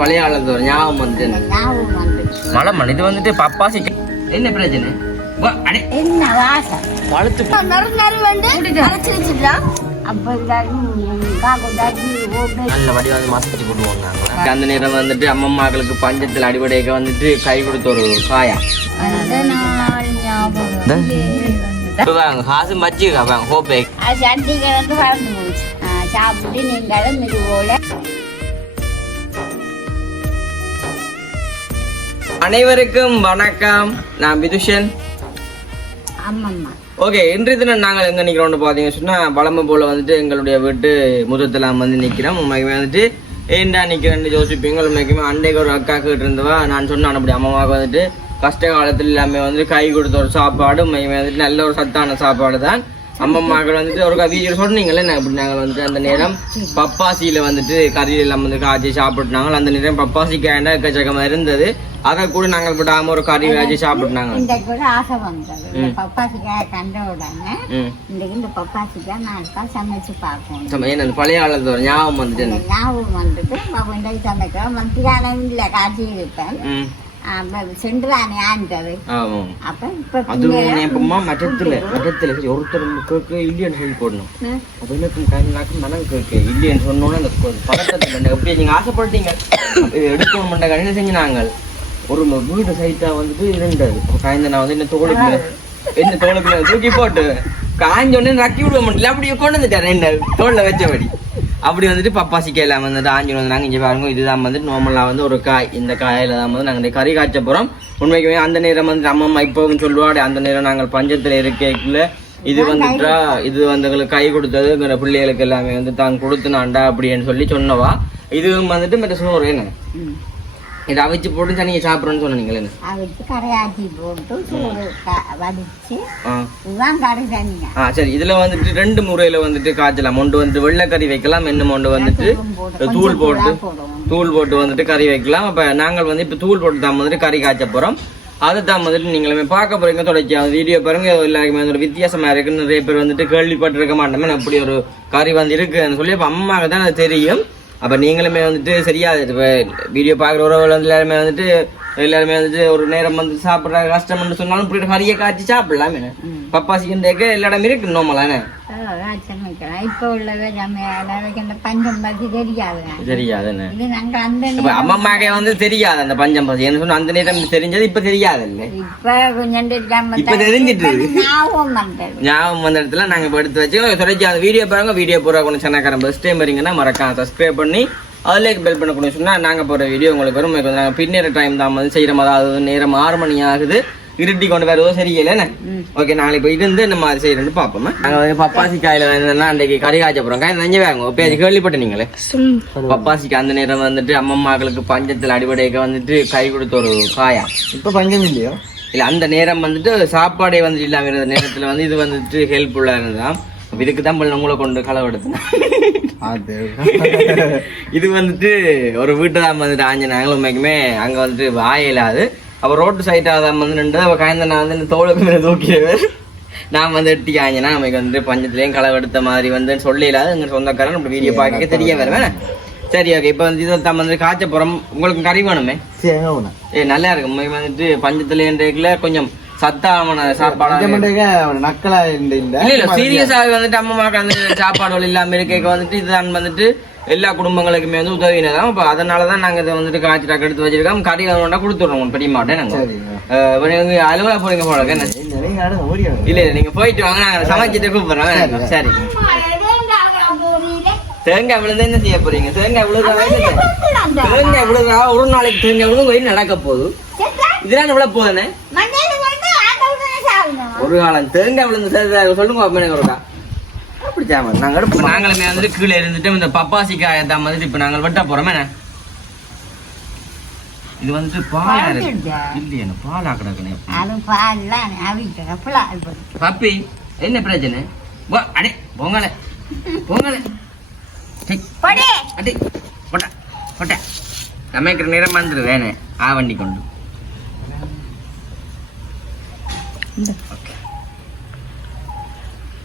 பழைய காலத்துல ஒரு ஞாபகம் வந்து மலமன் இது வந்துட்டு பப்பாசி என்ன பிரச்சனை என்ன வாசம் பழுத்து நல்ல வடிவாக மசிச்சு போடுவாங்க அந்த நேரம் வந்துட்டு அம்மம்மாக்களுக்கு பஞ்சத்தில் அடிபடைக்க வந்துட்டு கை கொடுத்த ஒரு காயா காசு மச்சிருக்கா ஹோப்பே சட்டி கிடந்து வளர்ந்து போச்சு சாப்பிட்டு நீங்களும் இது போல. அனைவருக்கும் வணக்கம். நான் விதுஷன். அம்மம்மா ஓகே, இன்றைய தினம் நாங்கள் எங்கே நிற்கிறோம்னு பார்த்தீங்கன்னு சொன்னால் பழமை போல் வந்துட்டு எங்களுடைய வீட்டு முதத்தெல்லாம் வந்து நிற்கிறோம். உண்மைக்குமே வந்துட்டு ஏண்டா நிற்கிறேன்னு யோசிப்பீங்க. உண்மைக்குமே அன்றைக்கு ஒரு அக்கா கிட்ட இருந்தவா நான் சொன்னேன் அப்படி அம்மாவுக்கு வந்துட்டு கஷ்ட காலத்தில் எல்லாமே வந்து கை கொடுத்த ஒரு சாப்பாடு உண்மைக்குமே வந்துட்டு நல்ல ஒரு சத்தான சாப்பாடு தான். அம்மம்மாக்கள் வந்துட்டு ஒரு வீடியோ சொன்னீங்களே அப்படி நாங்கள் வந்துட்டு அந்த நேரம் பப்பாசியில் வந்துட்டு கறியில் எல்லாம் வந்து காய்ச்சி சாப்பிட்டுனாங்க. அந்த நேரம் பப்பாசி காய்ண்டா எக்கச்சக்கமாக இருந்தது. அதை கூட நாங்கள் விடாம ஒரு கறி காய்ச்சி சாப்பிட்டுனாங்க. இந்த கூட ஆசை வந்தது பப்பாசிக்காய் கண்ட உடனே இந்த பப்பாசிக்காய் நான் சமைச்சு பார்ப்போம். பழைய காலத்துல ஒரு ஞாபகம் வந்துட்டு வந்துட்டு சமைக்கிறோம். மத்தியானம் இல்லை காய்ச்சி இருப்பேன் சென்றானே ஆண்டது. அப்ப இப்ப மட்டத்துல ஒருத்தர் கேட்க இல்லையன்னு சொல்லி போடணும். அப்ப என்ன மனம் கேட்க இல்லையன்னு சொன்னோன்னு அந்த பதட்டத்துல எப்படி நீங்க ஆசைப்பட்டீங்க எடுக்கணும் என்ன செஞ்சாங்க. ஒரு வீடு சைட்டா வந்துட்டு இருந்தது. காய்ந்த நான் வந்து என்ன தோளுக்குள்ள தூக்கி போட்டு காய்ஞ்சோடனே நக்கி விடுவ முடியல அப்படியே கொண்டு வந்துட்டேன் என்ன தோல்ல வச்சபடி. அப்படி வந்துட்டு பப்பாசிக்காய் எல்லாம் வந்துட்டு ஆஞ்சி வந்து நாங்கள் இங்கே பாருங்க. இதுதான் வந்துட்டு நார்மலாக வந்து ஒரு காய். இந்த காயில தான் வந்து நாங்கள் கறி காய்ச்ச போகிறோம். உண்மைக்குமே அந்த நேரம் வந்துட்டு அம்மம்மா இப்போவும் சொல்லுவாடு அந்த நேரம் நாங்கள் பஞ்சத்தில் இருக்கல இது வந்துட்டா இது வந்து கை கொடுத்தது பிள்ளைகளுக்கு எல்லாமே வந்து தான் கொடுத்துனாண்டா அப்படின்னு சொல்லி சொன்னவா. இதுவும் வந்துட்டு மற்ற சோறு என்ன இதை அவிச்சு போட்டு தனியாக சாப்பிட்றோன்னு சொன்னீங்களே சரி. இதுல வந்துட்டு ரெண்டு முறையில வந்துட்டு காய்ச்சலாம். ஒன்று வந்துட்டு வெள்ளைக்கறி வைக்கலாம், இன்னும் ஒன்று வந்துட்டு தூள் போட்டு வந்துட்டு கறி வைக்கலாம். அப்ப நாங்கள் வந்து இப்ப தூள் போட்டு தான் வந்துட்டு கறி காய்ச்ச போறோம். அதை தான் வந்துட்டு நீங்களுமே பார்க்க போறீங்க. தொடர்ச்சி வீடியோ பாருங்க. எல்லாருக்குமே வந்து ஒரு வித்தியாசமா இருக்குன்னு நிறைய பேர் வந்துட்டு கேள்விப்பட்டிருக்க மாட்டோமே அப்படி ஒரு கறி வந்து இருக்குன்னு சொல்லி அப்ப அம்மாவுக்கு தான் அது தெரியும். அப்ப நீங்களுமே வந்துட்டு சரியாது இப்ப வீடியோ பாக்குற உறவுகள் வந்து எல்லாருமே வந்துட்டு ஒரு நேரம் வந்து சாப்பிடுற கஷ்டம்னு சொன்னாலும் இப்படி கறியை காய்ச்சி சாப்பிடலாம். பப்பாசிக்கு எல்லா இடம் இருக்கு நோமலானே. இப்ப உள்ளவே பஞ்சம் பசி தெரியாது அம்மாக்கே வந்து தெரியாது அந்த பஞ்சம் பசி என்ன சொன்னா அந்த நேரம் தெரிஞ்சது இப்ப தெரியாது இல்ல. இப்ப தெரிஞ்சிட்டு ஞாபகம் வந்த இடத்துல நாங்க இப்ப எடுத்து வச்சு தொடர்ச்சி அந்த வீடியோ பாருங்க. வீடியோ போற கொஞ்சம் சென்னக்காரன் பெஸ்ட் டைம் வரீங்கன்னா மறக்காம சப்ஸ்கிரைப் பண்ணி அதுல பெல் பண்ண சொன்னா நாங்க போற வீடியோ உங்களுக்கு வரும். நாங்க பின்னேற டைம் தான் வந்து செய்யற மாதிரி அதாவது நேரம் 6 மணி ஆகுது. இருட்டி கொண்டு வருவதோ சரியில்லைன்னு. ஓகே, நாளைக்கு போய் இருந்து இந்த மாதிரி செய்யறேன்னு பாப்போம். நாங்க பப்பாசி காயில அன்றைக்கு கறி காய்ச்ச போறோம். காய் நெஞ்ச வாங்க பேச்சு கேள்விப்பட்ட நீங்களே பப்பாசிக்கு அந்த நேரம் வந்துட்டு அம்மம்மாக்களுக்கு பஞ்சத்துல அடிபடைக்க வந்துட்டு கை கொடுத்த ஒரு காயா. இப்ப பஞ்சம் இல்லையோ இல்ல அந்த நேரம் வந்துட்டு சாப்பாடே வந்து இல்லாம இருந்த நேரத்துல வந்து இது வந்துட்டு ஹெல்ப்ஃபுல்லா இருந்ததா. இதுக்கு தான் உங்களை கொண்டு களவெடுத்தேன். இது வந்துட்டு ஒரு வீட்டை தான் வந்துட்டு ஆஞ்சினாங்க. உண்மைக்குமே அங்க வந்துட்டு வாயிலாது. அப்ப ரோட்டு சைட்டாக தான் வந்து நின்று அவள் காய்ந்த நான் வந்து தோளுக்கு மேலே தூக்கிடுவேன். நான் வந்து எட்டி காய்ஞ்சினா நமக்கு வந்துட்டு பஞ்சத்துலேயும் களவெடுத்த மாதிரி வந்து சொல்லிடாது. எங்கள் சொந்தக்காரன் அப்படி வீடியோ பார்க்க தெரிய வருவேன். சரி ஓகே, இப்போ வந்து இதை தான் வந்து காய்ச்ச போகிறோம். உங்களுக்கு கறி வேணுமே நல்லா இருக்கு. உண்மைக்கு வந்துட்டு பஞ்சத்துலேன்றதுல கொஞ்சம் சத்தான சாப்பாடு நக்கலா இல்ல சீரியஸாக வந்துட்டு அம்மாவுக்கு அந்த சாப்பாடுகள் இல்லாம இருக்க வந்துட்டு இதுதான் வந்துட்டு எல்லா குடும்பங்களுக்குமே வந்து உதவினதான். இப்போ அதனாலதான் நாங்க இதை வந்துட்டு காய்ச்சி எடுத்து வச்சிருக்கோம். கறி வேணும்னா கொடுத்துடுறோம். பெரிய மாட்டேன் நாங்க அலுவலா போறீங்க போல இல்ல நீங்க போயிட்டு வாங்க. நாங்க சமைச்சிட்டு கூப்பிடுறோம். சரி, தேங்காய் விழுந்து என்ன செய்ய போறீங்க? தேங்காய் விழுதா ஒரு நாளைக்கு தேங்காய் விழுந்து நடக்க போகுது. இதெல்லாம் எவ்வளவு போதுனே ஒரு காலம் தேங்காய் விழுந்து சொல்லுங்க. நாங்களுமே வந்துட்டு கீழே இருந்துட்டு இந்த பப்பாசிக்காய் தான் வந்துட்டு இப்ப நாங்கள் வெட்ட போறோமே. இது வந்துட்டு பால் இல்லையா பாலா கிடக்குனே பப்பி என்ன பிரச்சனை? அடே பொங்கல சமைக்கிற நேரம் வந்துரு வேணே வண்டி கொண்டு.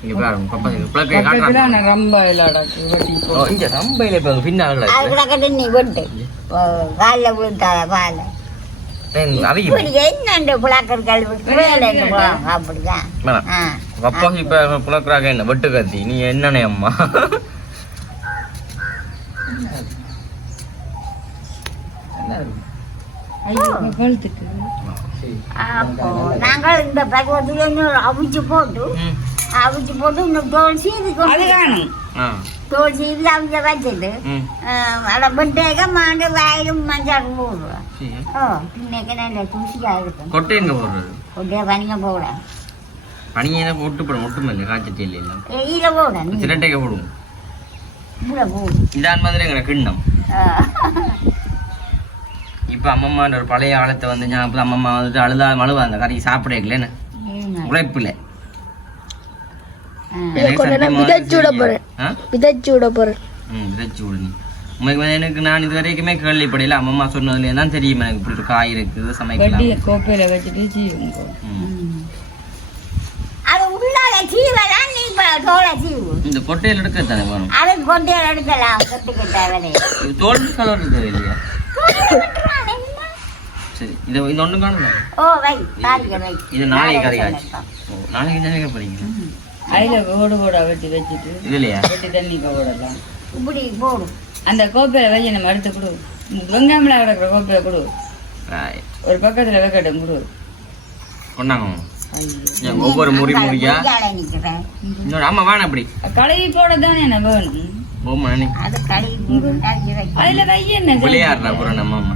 இங்க பாருங்க பப்பாசி பிளக்கை காட்டுறாங்க ரொம்ப இல்லாடாக்கு வெட்டி ஓ இங்க ரம்பையில இப்ப பின்னால அதுக்கு கிட்ட நீ வெட்டு காலில் விழுத்தாத பால அவையும் இப்படி என்ன புழாக்கர் கழுவி அப்படிதான் பப்பாசி இப்ப புலக்குறாங்க என்ன வெட்டு கத்தி நீ என்னனே அம்மா கழுத்துக்கு அப்போ நாங்கள் இந்த பருவத்துல அவிச்சு போட்டு இன்னும் தோல் சீவி அது காணும் தோல் சீவி அவிச்ச வச்சுட்டு அதை வெட்டேக்க மாண்டு வயலும் மஞ்சள் போடுவோம் இன்னைக்கு நல்ல தூசியாக இருக்கும் கொட்டை எங்க போடுறது கொட்டையை பனிங்க போடலாம் பனியை போட்டு போடும் ஒட்டுமே இல்லை காய்ச்சல் இல்லை இதில் போட சிரட்டைக்கு போடுவோம் இதில் போடும் இந்த மாதிரி எங்களை கிண்ணம் இப்ப அம்மம்மான்ற ஒரு பழைய காலத்தை வந்து ஞாபகம் அம்மம்மா வந்துட்டு அழுதா மழுவா அந்த கறி சாப்பிடலன்னு உழைப்புல விதைச்சு விட போறேன் உங்களுக்கு வந்து எனக்கு நான் இது வரைக்குமே கேள்விப்படையில அம்மம்மா சொன்னதுல தான் தெரியும் எனக்கு இப்படி ஒரு காய் இருக்குது சமைக்கலாம் கோப்பையில வச்சுட்டு சீவுங்க அது உள்ளால சீவலாம் நீ தோலை சீவு இந்த கொட்டையில் எடுக்க தானே வேணும் அது கொட்டையில் எடுக்கலாம் கட்டுக்கிட்டாவே தோல் கலர் இருக்குது இல்லையா சரி இதை இந்த ஒன்று காணுங்க ஓ வை காரிக்க வை இது நாளைக்கு கறியாச்சு நாளைக்கு என்ன போறீங்க அதில் ஓடு ஓட வெட்டி வச்சுட்டு இதுலையா வெட்டி தண்ணி போடலாம் இப்படி போடும் அந்த கோப்பையில வச்சு நம்ம எடுத்து கொடு வெங்காயம்ல கிடக்குற கோப்பையை கொடு ஒரு பக்கத்துல வைக்கட்டும் கொடு கொண்டாங்க ஒவ்வொரு முறி முறியா நிக்கிறேன் இன்னொரு ஆமா வேணாம் அப்படி கழுவி போட தானே என்ன வேணும் அது கழுவி அதுல வைய என்ன விளையாடுற அப்புறம் நம்ம அம்மா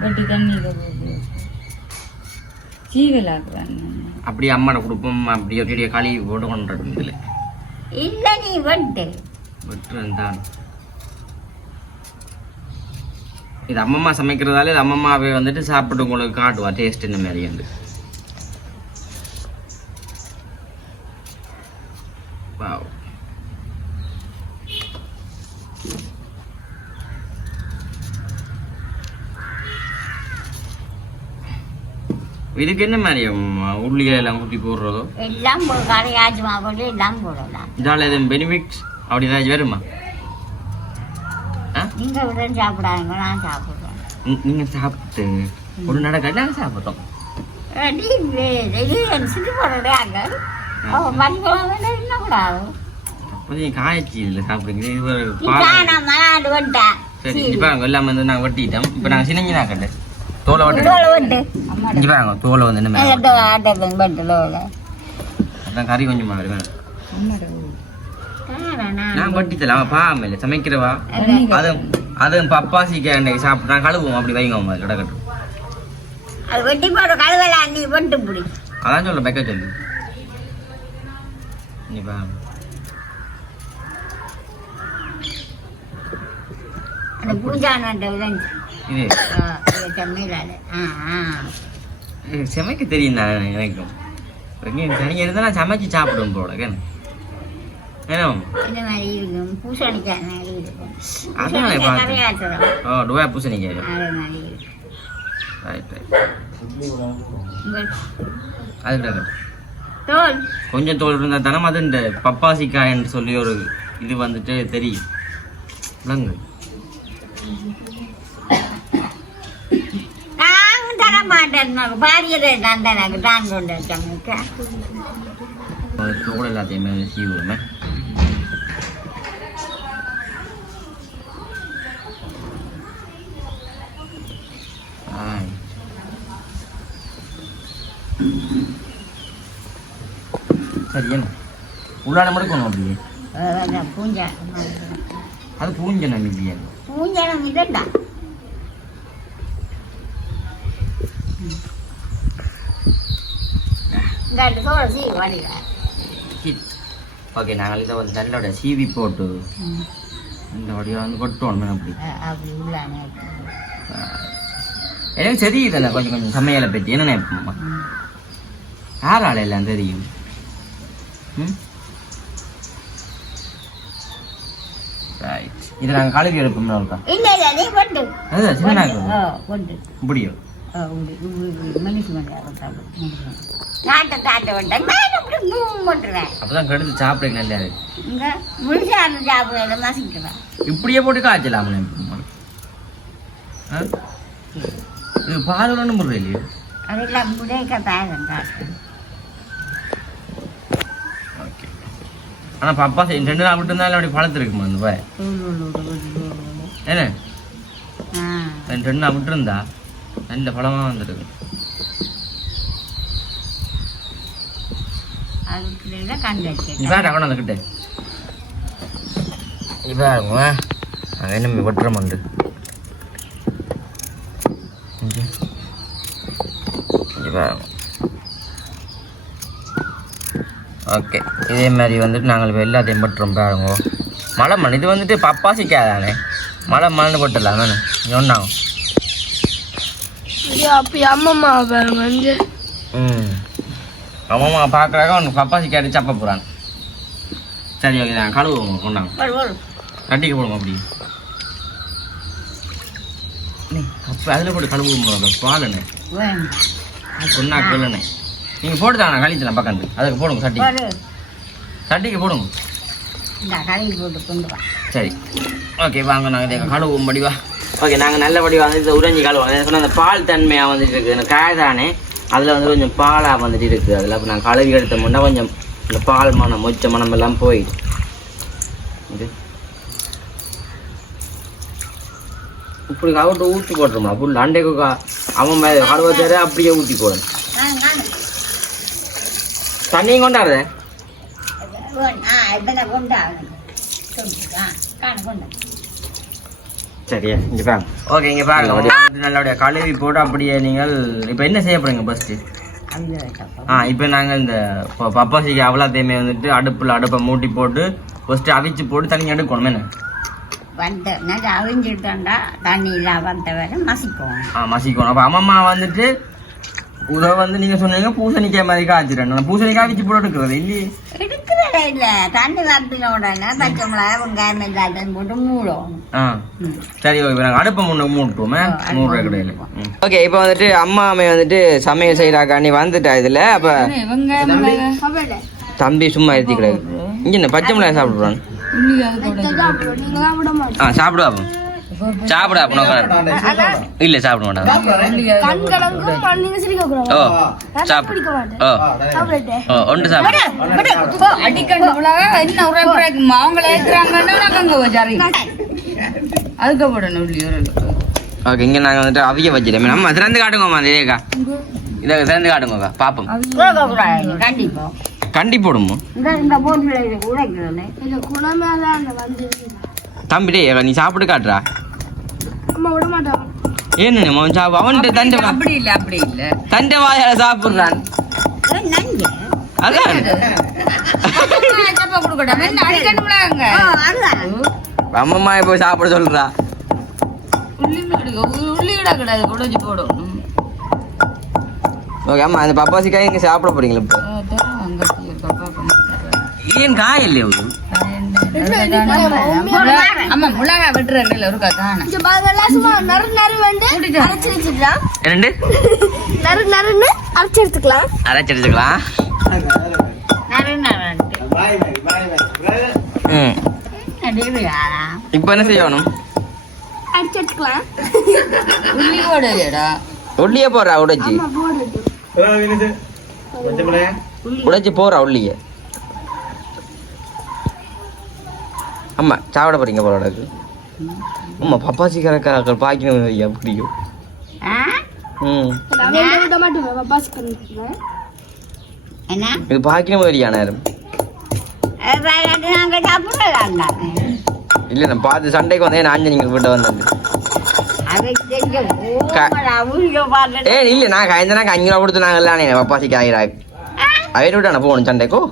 வெட்டி தண்ணியில போட்டு சீவலாக்குறாங்க அப்படி அம்மாட கொடுப்போம் அப்படி ஒரு களி போட்டு கொண்டு இதுல இல்ல நீ வெட்டு வெட்டுறேன் இது அம்மம்மா சமைக்கிறதால இது அம்மம்மாவே வந்துட்டு சாப்பிட்டு உங்களுக்கு காட்டுவா டேஸ்ட் இந்த மாதிரி வந்து வாவ் இதுக்கு என்ன மாதிரி உள்ளிகள் எல்லாம் குத்தி போடுறதோ எல்லாம் கரையாச்சு மாவோட எல்லாம் போடலாம் இதால எதுவும் பெனிஃபிட்ஸ் அப்படி ஏதாச்சும் வருமா நீங்க உடனே சாப்பிடாதீங்க நான் சாப்பிடுறேன் நீங்க சாப்பிட்டு ஒரு நடக்க நாங்கள் சாப்பிட்டோம் சிட்டு போடுறதே அங்க என்ன கூடாது காய்ச்சி இல்லை சாப்பிடுங்க இது சரி இப்போ நாங்கள் எல்லாம் வந்து நாங்கள் வெட்டிட்டோம் இப்போ நாங்கள் சின்னஞ்சினா கட்டு தோலை வெட்டு இங்கே பாருங்க தோலை வந்து என்ன அதான் கறி கொஞ்சம் மாதிரி வேணும் நான் வெட்டித்தலாம் பாவம் இல்லை சமைக்கிறவா அதுவும் பப்பாசிக்கு அன்னைக்கு சாப்பிட்டு நான் கழுவுவோம் அப்படி வைங்க கிடக்கட்டும் அது வெட்டி போட கழுவலாம் நீ வெட்டு பிடி அதான் சொல்ல வைக்க சொல்லு நீ பாவம் அந்த பூஜானந்த இது சமைக்க தெரியும் தான் எனக்கும் தனியாக இருந்தால் நான் சமைச்சு சாப்பிடுவோம் போல கேன்னு பூசணிக்காய் கொஞ்சம் தோல் இருந்தா தானே அது இந்த பப்பாசிக்காய்ன்னு சொல்லி ஒரு இது வந்துட்டு தெரியும் விளங்கு தர மாட்டேன் பாரியதை தான் எனக்கு தான் கொண்டு சமைக்க தோல் எல்லாத்தையுமே சீவுமே சரி என்ன உள்ளாட மடுக்கணும் அப்படியே அது பூஞ்சனம் இல்லையா பூஞ்சனம் இதண்டா ஓகே நாங்கள் இதை வந்து நல்லோட சீவி போட்டு இந்த வடிவம் வந்து கொட்டணும் அப்படி எனக்கு தெரியுதுல்ல கொஞ்சம் கொஞ்சம் சமையலை பற்றி என்ன நினைப்போம்மா யாரால எல்லாம் தெரியும் இது நாங்கள் கழுவி எடுப்போம்னா இருக்கா இல்ல நீ கொண்டு அதுதான் சின்ன முடியும் மனுஷன் தாட்ட விட்டேன் போட்டுருவேன். அப்பதான் கெடுத்து சாப்பிடுங்க இல்லையா? இங்க முழுசாக சாப்பிட மசிக்கிறேன். இப்படியே போட்டு காய்ச்சலாம். இது பால் ஒன்றும் முறை இல்லையோ? அதெல்லாம் முடைக்க பேரம் காட்டு. ஓகே. ஆனால் பப்பா 2 நாள் விட்டு இருந்தாலும் அப்படி பழத்து இருக்குமா அந்த பாய்? என்ன 2 நாள் விட்டுருந்தா நல்ல பழமாக வந்துருக்கு. அதுக்குள்ள கண்டாச்சு. இப்போ கொண்டு வந்துக்கிட்டே இப்போ அங்கே என்ன வெட்டுறம் உண்டு. ஓகே, இதே மாதிரி வந்துட்டு நாங்கள் இப்போ எல்லாத்தையும் பட்டுறோம் பாருங்க. மழை மண் இது வந்துட்டு பப்பாசிக்காதானே, மழை மண்ணு போட்டுடலாம் தானே ஒன்றாகும். அப்படி அம்மம்மா பாருங்க. அம்மா பார்க்குறாங்க அவனுக்கு பப்பாசிக்காய் அடிச்சு அப்ப போகிறான். சரி ஓகே, நான் கழுவுவோம் கொண்டாங்க கட்டிக்க போடுவோம். அப்படி அப்போ அதில் போட்டு கழுவுவோம் பாலுண்ணே சொன்னா கேளுண்ணே. நீங்கள் போட்டு தாங்க கழிச்சலாம் பக்கத்து அதுக்கு போடுங்க சட்டிக்கு போடுங்க. சரி ஓகே வாங்க நாங்கள் இதை கழுவுவோம் படிவா. ஓகே நாங்கள் நல்லபடியாக வந்து இதை உறைஞ்சி கழுவோம். சொன்ன அந்த பால் தன்மையாக வந்துட்டு இருக்குது. எனக்கு காய் தானே அதில் வந்து கொஞ்சம் பாலாக வந்துட்டு இருக்குது. அதில் இப்போ நான் கழுவி எடுத்தோம்னா கொஞ்சம் இந்த பால் மனம் மொச்ச மனம் எல்லாம் போயிடுது. இப்படி கவுட்டு ஊற்றி போட்டுருமா புல் அண்டைக்கு அவன் கழுவ அப்படியே ஊற்றி போடணும். தண்ணியும் கொண்டாடுற சரியா? இங்கே பாருங்க. ஓகே இங்கே பாருங்க நல்லபடியா கழுவி போட்டு அப்படியே நீங்கள் இப்போ என்ன செய்ய போறீங்க ஃபர்ஸ்ட்? இப்போ நாங்கள் இந்த பப்பாசிக்கு அவ்வளோத்தையுமே வந்துட்டு அடுப்பை மூட்டி போட்டு ஃபர்ஸ்ட் அவிச்சு போட்டு தண்ணி எடுக்கணும். என்ன அவிஞ்சிட்டா தண்ணி இல்லாம வந்த வரை மசிப்போம். மசிக்கணும். அப்போ அம்மா வந்துட்டு உதவ வந்து நீங்க சொன்னீங்க பூசணிக்காய் மாதிரி காய்ச்சிடணும். பூசணிக்காய் வச்சு போட்டு எடுக்கிறது இல்லையே? எடுக்கிறதே இல்லை. தண்ணி வப்பின உடனே பச்சை மிளகாய் வெங்காயம் எல்லாத்தையும் போட்டு மூடும். சரி ஓகே, நாங்கள் அடுப்பை மூட்டுவோமே 100 ரூபாய் கடையில். ஓகே இப்போ வந்துட்டு அம்மாமே வந்துட்டு சமையல் செய்யறாக்காண்டி வந்துட்டா இதில். அப்போ தம்பி சும்மா இருத்தி கிடையாது. இங்கே பச்சை மிளகாய் சாப்பிடுவான். சாப்பிடுவா சாப்பிட இல்ல சாப்பிட மாட்டாங்க. ஒன்று சாப்பிடு ஓகே. இங்க நாங்க வந்துட்டு அவிய வச்சிட்டோம். நம்ம திறந்து காட்டுங்கம்மா. இதேக்கா இதை திறந்து காட்டுங்கக்கா பாப்போம். கண்டி போடுமோ தம்பிடே நீ சாப்பிட்டு காட்டுறா. ஏன்னு அவன் தண்டை வாயால சாப்பிடுறான். அம்மா போய் சாப்பிட சொல்றா. ஓகே அம்மா அந்த பப்பாசிக்காய் இங்க சாப்பிட போறீங்களா? இப்போ ஏன் காய் இல்லையா? அரைச்செடுத்துக்கலாம். இப்ப என்ன செய்யணும்? உள்ளிய போறா உடைச்சி உடைச்சி போறா உள்ளிய. ஆமா சாப்பிட போறீங்க போல உனக்கு. ஆமா பப்பாசி கரக்காக்கள் பாக்கணும் அப்படியும். இது பாக்கணும் மாதிரியான இல்ல நான் பார்த்து சண்டைக்கு வந்தேன். நான் நீங்கள் வீட்டை வந்தது இல்ல நான் காய்ந்தனா 5 ரூபா கொடுத்து நாங்கள் எல்லாம் பப்பாசிக்கு ஆகிறாய் அவரை விட்டு போகணும் சண்டைக்கோ.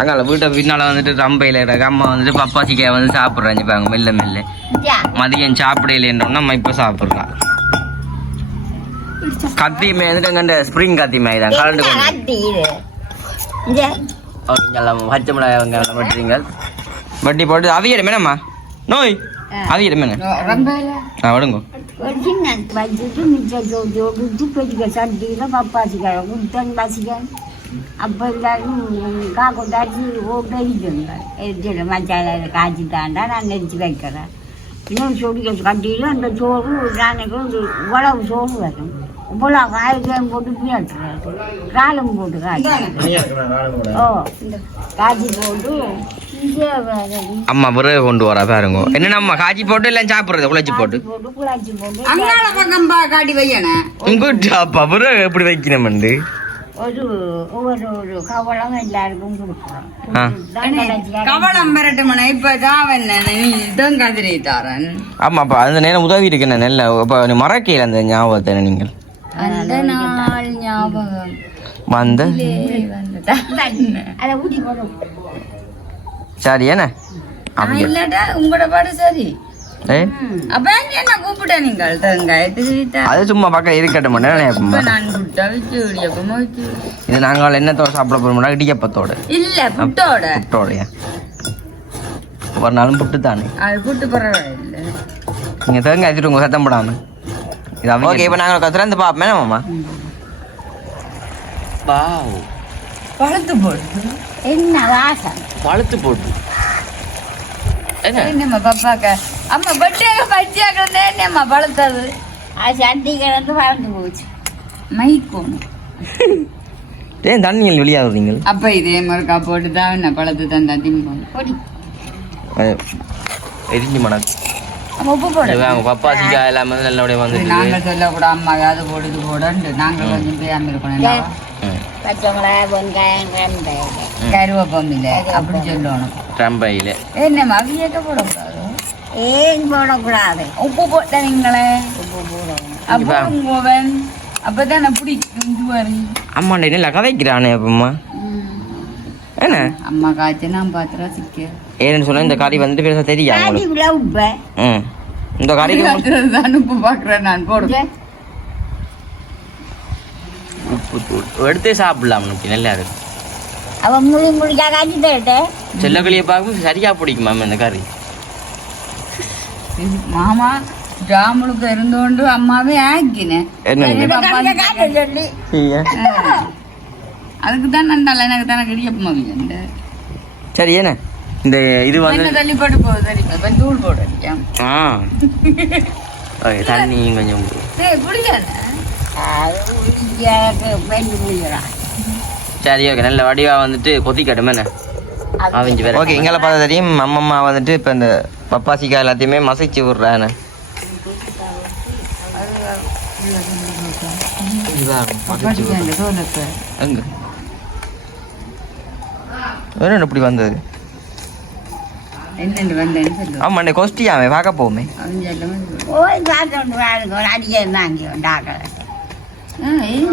அங்கால வீட்டை பின்னால வந்துட்டு ரம்பையில் கிடக்கு. அம்மா வந்துட்டு பப்பாசிக்காய் வந்து சாப்பிட்றாங்க மெல்ல மெல்ல. மதியம் சாப்பிடலன்றோம்னா நம்ம இப்போ சாப்பிட்றலாம். கத்தியுமே வந்துட்டு அங்கே ஸ்ப்ரிங் கத்தியுமே தான் கலந்து கொண்டு பச்சை மிளகாய் வெங்காயம் வெட்டுறீங்க. வட்டி போட்டு அவியல் மேனம்மா நோய் அவியல் என்ன ரொம்ப விடுங்க ஒரு சின்ன வச்சுட்டு மிச்சம் ஜோடிட்டு பெரிய சட்டியில் பப்பாசிக்காய் குத்தன் பசிக்காய் அப்போ எல்லாரும் கொண்டாடி பெரிச்சுங்க எரிச்சிடும் மச்சால காய்ச்சி தாண்டா நான் நெரிச்சு வைக்கிறேன் இன்னும் சொடி கட்டியில் அந்த சோறு நாளைக்கு இவ்வளவு சோறு வரும் இவ்வளோ காய்க்காயும் போட்டு பின்னாட்டுறேன் காலம் போட்டு காய்ச்சி காய்ச்சி போட்டு அம்மா பிறகு கொண்டு வர பாருங்க என்ன அம்மா காய்ச்சி போட்டு எல்லாம் சாப்பிடுறது குழச்சி போட்டு குழச்சி போட்டு அங்காள பக்கம் காட்டி வையணும் அப்பா பிறகு எப்படி வைக்கணும் ஒவ்வொரு கவலம் எல்லாருக்கும் கொடுக்குறோம் கவலம் மிரட்டுமன இப்ப தான் கதிரை தாரன் ஆமாப்பா அந்த நேரம் உதவி இருக்குண்ணே நெல்ல இப்போ மறக்கையில் அந்த ஞாபகத்தை நீங்கள் அந்த நாள் ஞாபகம் வந்த அதை ஊட்டி போடும் சரி என்ன இல்லடா உங்களோட பாடு சரி ஏ அப்ப என்ன கூப்பிட்ட நீங்கள் தேங்காய் அது சும்மா பக்கம் இருக்கட்டும் நான் புட்டா வச்சு இடியப்பமா வச்சு இது நாங்கள் என்னத்தோட சாப்பிட போறோம்னா இடியப்பத்தோட இல்ல புட்டோட புட்டோடையா ஒரு நாளும் புட்டு தானே அது புட்டு பரவாயில்ல நீங்க தேங்காய் வச்சுட்டு சத்தம் போடாம இது ஓகே இப்போ நாங்கள் திறந்து பார்ப்போம் மாமா வாவ் பழுத்து போட்டு என்ன வாசம் பழுத்து போட்டு என்னம்மா பாப்பாக்க அம்மா பட்டியாக பச்சியாக என்னம்மா பழுத்தது அது சட்டி கிடந்து வளர்ந்து போச்சு மைக்கும் ஏன் தண்ணியில் வெளியாகுறீங்க அப்ப இதே முருக்கா போட்டு தான் என்ன பழத்தை தந்தா திம்போம் பொடி எரிஞ்சு மணக்கு உப்பு போடு பப்பாசிக்காய் எல்லாமே நல்லபடியாக வந்து நாங்க சொல்லக்கூட அம்மா அது போடுது போடண்டு நாங்க கொஞ்சம் பேயாம இருக்கணும் பச்சை மிளகாய் வெங்காயம் வெந்தயம் கருவேப்பம் இல்ல அப்படி சொல்லணும் ரம்பையில் என்னம்மா அவியக்க போடக்கூடாது ஏன் போடக்கூடாது உப்பு போட்ட நீங்களே உப்பு போடணும் அப்போவன் அப்பதானே பிடிக்கும் அம்மாண்ட என்ன கதைக்கிறானே அப்பம்மா என்ன அம்மா காய்ச்சி நான் பாத்திரம் சிக்க ஏன்னு சொன்னா இந்த கறி வந்துட்டு பெருசாக தெரியா உங்களுக்கு உப்பு இந்த கறிக்கு தான் உப்பு பாக்குறேன் நான் போடுவேன் உப்பு தூள் எடுத்தே சாப்பிடலாம் நமக்கு நல்லா இருக்கு அவன் முடிக்கா காய்ச்சி தரட்டு செல்லக்கிளியை பார்க்கும் சரியா பிடிக்கும் மேம் இந்த கறி மாமா ஜாமுழுக்கு இருந்தோண்டு அம்மாவே ஆக்கினேன் அதுக்கு தான் நண்டால எனக்கு தானே கிடையப்பமா சரி என்ன இந்த இது வந்து தள்ளி போட்டு போகுது தெரியுமா தூள் போடு தண்ணி கொஞ்சம் பிடிக்காத சரி ஓகே நல்ல வடிவா வந்துட்டு கொதிக்கட்டும் என்ன அவிஞ்சு வேற ஓகே எங்களை பார்த்தா தெரியும் அம்மம்மா வந்துட்டு இப்போ இந்த பப்பாசிக்காய் எல்லாத்தையுமே மசைச்சு விட்றானே எங்க வேணும் இப்படி வந்தது என்னண்டு வந்தேன்னு சொல்லு ஆமாண்டே கொஸ்டியாமே பார்க்க போமே ஓய் காத்தோண்டு வேணுங்க ஒரு அடியே வாங்கி டாக்டர்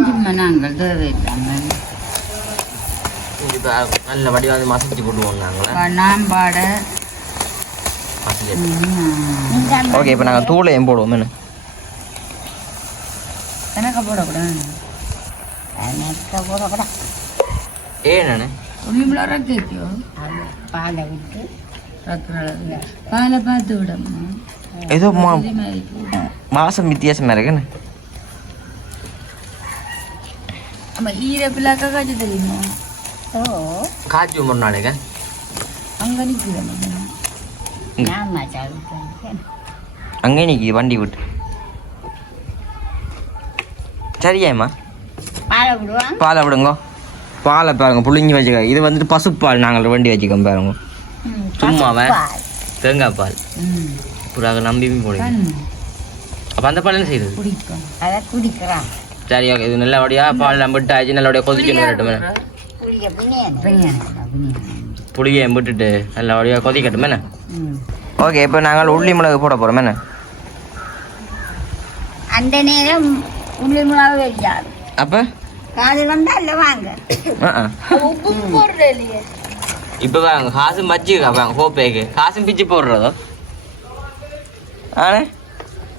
சும்மா நாங்கள் தேவையில்லாமல் நல்ல வடிவா வந்து மசைச்சு போட்டுவோம் நாங்கள் நான் பாட ஓகே இப்போ நாங்கள் தூளையும் போடுவோம் என்ன எனக்கு போடக்கூடாது போடக்கூடாது ஏன்னு உண்மையில ரக்கைக்கோ பாலை விட்டு பாலை பார்த்து விடம்மா ஏதோ மாசம் வித்தியாசமா இருக்குன்னு ஆமா ஈரப்பிள்ளாக்கா காய்ச்சி தெரியுமா ஓ காய்ச்சி ஒரு நாளைக்கு அங்கே நிற்கிறேன் அங்கே நிற்கிது வண்டி விட்டு சரியாம்மா பாலை விடுவான் பாலை விடுங்க பாலை பாருங்க புளிஞ்சி வச்சுக்க இது வந்துட்டு பசுப்பால் நாங்கள் வண்டி வச்சுக்கோம் பாருங்க சும்மாவன் தேங்காய் பால் புறாக நம்பியும் போடுங்க அப்போ அந்த பால் என்ன செய்யுது பிடிக்கும் அதை குடிக்கிறான் சரி ஓகே இது நல்லபடியா பால் நம்பிட்டு ஆச்சு நல்லபடியா கொதிக்கணும் வரட்டும் புளியை விட்டுட்டு நல்லபடியா கொதிக்கட்டும் என்ன ஓகே இப்போ நாங்கள் உள்ளி மிளகு போட போகிறோம் என்ன அந்த நேரம் உள்ளி மிளகு வைக்காது அப்போ காது வந்தா இல்லை வாங்க உப்பு போடுற இல்லையே இப்போ வாங்க காசும் வச்சு வாங்க ஹோப்பேக்கு காசும் பிச்சு போடுறதோ ஆனே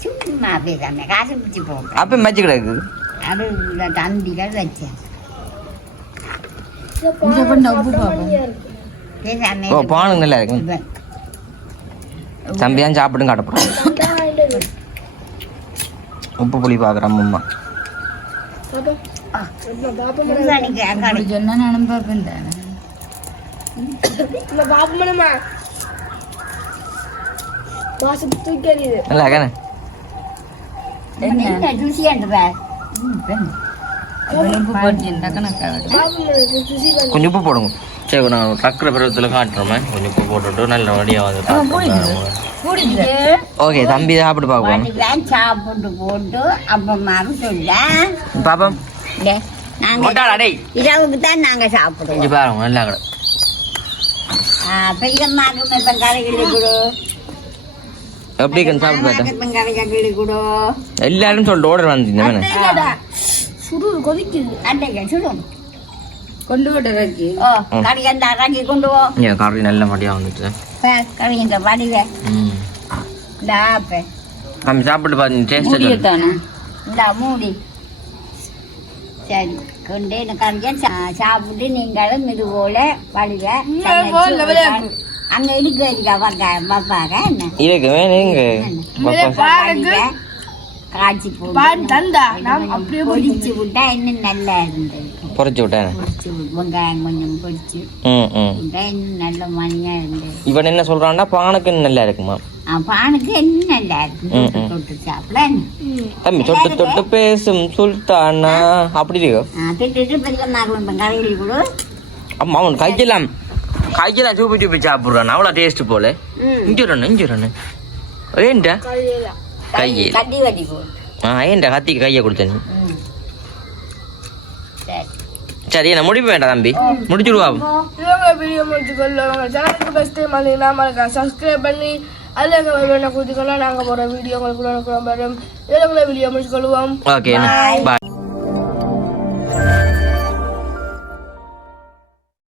சும்மா பேசாம காசு பிடிச்சி போங்க அப்போ மச்சு கிடக்கு அது தந்திகள் வச்சேன் இங்கே கொண்டு உப்பு பார்ப்போம் பேசாம ஓ பானுங்க நல்லா இருக்கு தம்பி தான் சாப்பிடும் காட்டப்படும் உப்பு புளி பார்க்குறேன் அம்மா அப்படி சொன்னா நானும் பார்ப்பேன் தானே. நல்லா கண்ணே என்ன ருசியாண்டுப்பா உப்பு போட்டு கணக்காக கொஞ்சம் உப்பு போடுங்க சரி நான் டக்குற பருவத்தில் காட்டுறோமே கொஞ்சம் உப்பு போட்டுட்டு நல்ல வடியாக வந்து ஓகே தம்பி சாப்பிட்டு பார்ப்போம் வடிவேன் சாப்பிட்டு போட்டு அப்பமாவும் சொல்ல பாப்போம் நாங்க இரவுக்கு தான் நாங்க சாப்பிடுவோம் இங்கே பாருங்க நல்லா கடை பெரியம்மாக்கும் இப்ப கரைகளை கொடு எப்படி கண்ணு சாப்பிட்டு பார்த்தேன் இப்ப கரைகளை கொடு எல்லாரும் சொல்லிட்டு ஓர்டர் வந்துருந்தேன் சுடு கொதிக்குது அண்டைங்க சொல்லுங்க கொண்டு விட்டு இறக்கி ஓ கறி அந்த அரைஞ்சி கொண்டு போ என் கறி நல்ல வடியாக வந்துச்சு கறி இந்த வடிவே ம் இந்த ஆப்பை தம்பி சாப்பிட்டு பார்த்து டேஸ்ட் முடியத்தானே இந்த மூடி சரி கொண்டு கறியை சாப்பிட்டு நீங்களும் இது போல வடிவ அங்க இருக்கு இருக்கா பாப்பாங்க என்ன இருக்கு வேணுங்க வடிவ காய்ச்சி போட்டு பொடிச்சு விட்டா இன்னும் நல்லா இருந்தது பொறிச்சு விட்டேன் பொடிச்சு வெங்காயம் கொஞ்சம் பொடிச்சு ம் ம் விட்டா இன்னும் நல்ல மணியா இருந்தது இவன் என்ன சொல்றான்னா பானுக்கு நல்லா இருக்குமா பானுக்கு இன்னும் நல்லா இருக்கு தொட்டு சாப்பிட தம்பி தொட்டு தொட்டு பேசும் சுல்தானா அப்படி இருக்கு திட்டு பெரியம்மா கரையில் கூட அம்மா அவன் கையெல்லாம் சூப்பி சூப்பி சாப்பிட்றான் அவ்வளோ டேஸ்ட் போல இஞ்சுறன்னு ஏன்டா கையே கட்டி வட்டி போடு ஏன்டா கத்திக்கு கையை கொடுத்தேன் சரி சரி நான் முடிப்பு வேண்டாம் தம்பி முடிச்சுடுவா இவங்க வீடியோ முடிச்சுக்கொள்ள உங்க சேனலுக்கு ஃபர்ஸ்ட் டைம் வந்தீங்கன்னா மறக்காம சப்ஸ்கிரைப் பண்ணி அதில் கொடுத்துக்கணும் நாங்கள் போகிற வீடியோ உங்களுக்கு வரும் இதில் வீடியோ முடிச்சுக்கொள்வோம் ஓகே பாய்